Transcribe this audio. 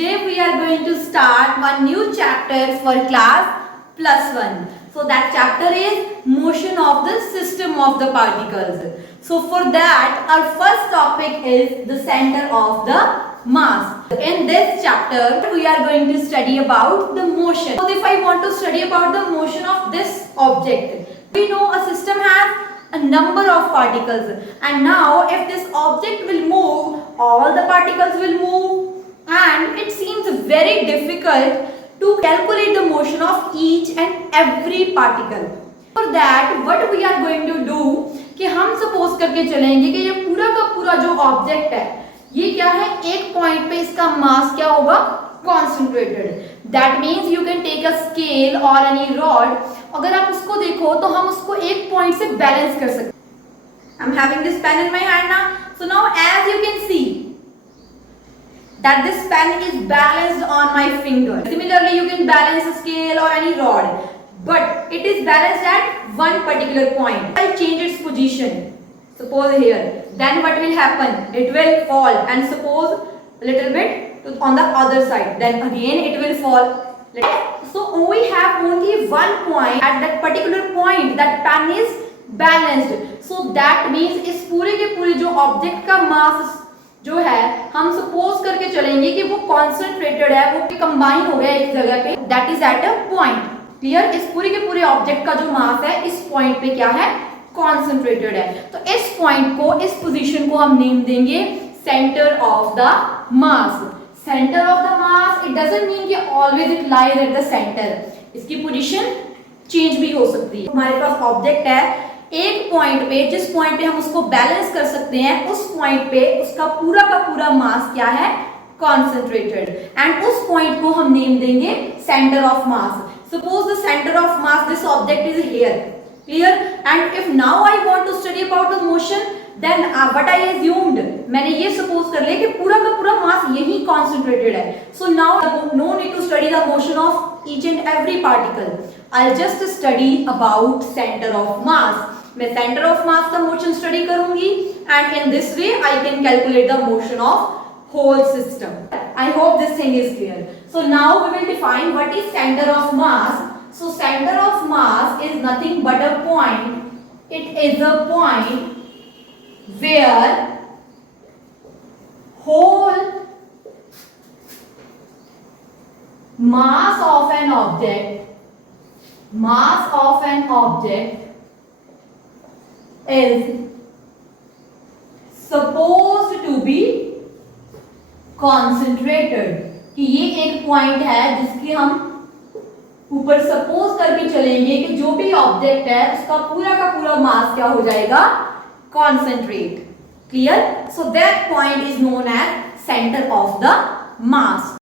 Today we are going to start one new chapter for class +1. So that chapter is motion of the system of the particles. So for that our first topic is the center of the mass. In this chapter we are going to study about the motion. So if I want to study about the motion of this object, we know a system has a number of particles, and now if this object will move, all the particles will move, and it seems very difficult to calculate the motion of each and every particle. For that what we are going to do कि हम सपोज करके चलेंगे कि ये पूरा का पूरा जो ऑब्जेक्ट है ये क्या है, एक पॉइंट पे इसका मास क्या होगा, concentrated. That means you can take a scale और एनी रॉड. अगर आप उसको देखो तो हम उसको एक पॉइंट से बैलेंस कर सकते हैं. I am having this pen in my hand now. So now as you can see that this pen is balanced on my finger. Similarly you can balance a scale or any rod, but it is balanced at one particular point. I'll change its position, suppose here, then what will happen, it will fall, and suppose a little bit on the other side, then again it will fall. So we have only one point. At that particular point that pen is balanced. So that means इस पूरे के पूरे जो ऑब्जेक्ट का मास जो है हम सपोज करके चलेंगे कि वो कॉन्सेंट्रेटेड है, वो कंबाइन हो गया एक जगह पे, that is at a point. Clear. इस पूरे के पूरे ऑब्जेक्ट का जो मास है इस पॉइंट पे क्या है, कॉन्सेंट्रेटेड है. तो इस पॉइंट को, इस पोजीशन को हम नेम देंगे centre of the mass. Centre of the mass, it doesn't mean कि always it lies at the centre. इसकी पोजीशन चेंज भी हो सकती है. हमारे पास ऑब्जेक्ट है, एक पॉइंट पे, जिस पॉइंट पे हम उसको बैलेंस कर सकते हैं उस पॉइंट पे उसका पूरा का पूरा मास क्या है, कॉन्सेंट्रेटेड, एंड उस पॉइंट को हम नेम देंगे centre of mass. Suppose the centre of mass, this object is here. Clear. And if now I want to study about the motion, then what I assumed, मैंने ये सपोज कर लिया कि पूरा का पूरा मास यही कॉन्सेंट्रेटेड है. So now no need to study the motion of each and every particle. I just study about centre of mass. मैं सेंटर ऑफ मास का मोशन स्टडी करूंगी, and in this way I can calculate the motion of whole system. I hope this thing is clear. So now we will define what is centre of mass. So centre of mass is nothing but a point. It is a point where whole mass of an object is supposed to be concentrated. कि ये एक पॉइंट है जिसकी हम ऊपर सपोज करके चलेंगे कि जो भी ऑब्जेक्ट है उसका पूरा का पूरा मास क्या हो जाएगा, concentrate. Clear. So that point is known as center of the mass.